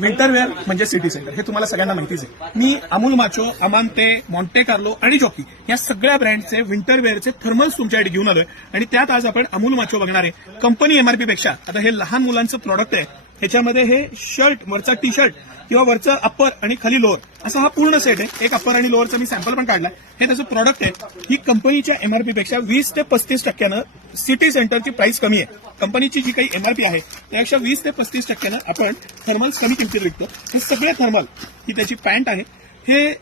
Winter wear म्हणजे city centre हे तुम्हाला सगळ्यांना माहितीच आहे. मी अमूल माचो, अमांते, मॉन्टे कार्लो आणि जॉकी या सगळ्या ब्रँडचे विंटर वेअरचे थर्मल्स तुमच्यासाठी घेऊन आलोय आणि त्यात आज आपण अमूल माचो बघणार आहे. कंपनी एमआरपी पेक्षा आता हे लहान मुलांचं प्रॉडक्ट आहे. ह्याच्यामध्ये हे शर्ट, वरचा टी शर्ट किंवा वरचं अप्पर आणि खाली लोअर असा हा पूर्ण सेट आहे. एक अप्पर आणि लोअरचा मी सॅम्पल पण काढला. हे त्याचं प्रॉडक्ट आहे. ही कंपनीच्या एमआरपी पेक्षा 20 ते 35% सिटी सेंटरची प्राइस कमी आहे. कंपनीची जी काही एमआरपी आहे त्यापेक्षा 20 ते 35% आपण थर्मल्स कमी किमतीत विकतो. हे सगळे थर्मल, ही त्याची पॅन्ट आहे. हे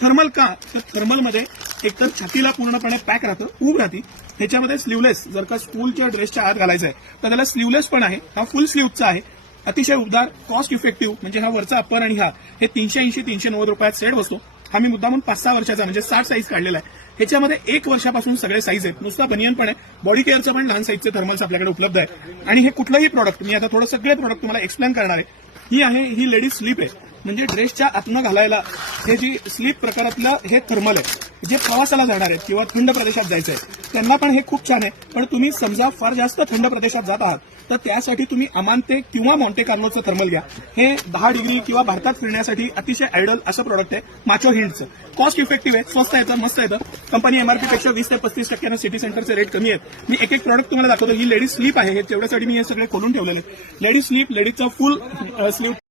थर्मल का तर थर्मलमध्ये एकतर छातीला पूर्णपणे पॅक राहतं, उब राहते. ह्याच्यामध्ये स्लीवलेस, जर का स्कूलच्या ड्रेसच्या आत घालायचं आहे तर त्याला स्लीवलेस पण आहे. हा फुल स्लीवचा आहे. अतिशय उबदार, कॉस्ट इफेक्टिव्ह. म्हणजे हा वरचा अप्पर आणि हा हे 380-390 रुपयात सेट बसतो. हा मी मुद्दामून 5-6 वर्षाचा म्हणजे 60 साईज काढलेला आहे. ह्याच्यामध्ये 1 वर्षापासून सगळे साईज आहेत. नुसता बनियन पण आहे, बॉडी केअरचं पण लहान साईजचे थर्मल्स आपल्याकडे उपलब्ध आहे. आणि हे कुठलंही प्रॉडक्ट मी आता थोडं सगळे प्रॉडक्ट तुम्हाला एक्सप्लेन करणार आहे. ही लेडीज स्लीप आहे, म्हणजे ड्रेसच्या आतनं घालायला हे जी स्लीप प्रकारातलं हे थर्मल आहे. जे प्रवासाला जाणार आहेत किंवा थंड प्रदेशात जायचं आहे त्यांना पण हे खूप छान आहे. पण तुम्ही समजा फार जास्त थंड प्रदेशात जात आहात तर त्यासाठी तुम्ही अमांते किंवा मॉन्टे कार्लोचं थर्मल घ्या. हे 10 डिग्री किंवा भारतात फिरण्यासाठी अतिशय आयडल असं प्रॉडक्ट आहे. माचो हिंटचं कॉस्ट इफेक्टिव्ह आहे, स्वस्त येतं, मस्त येतं. कंपनी एमआरपी पेक्षा 20 ते 35% सिटी सेंटरचे रेट कमी आहेत. मी एक एक प्रॉडक्ट तुम्हाला दाखवतो. ही लेडीज स्लीप आहे, हे तेवढ्यासाठी मी हे सगळे खोलून ठेवलेले. लेडीज स्लीप, लेडीजचा फुल स्लीव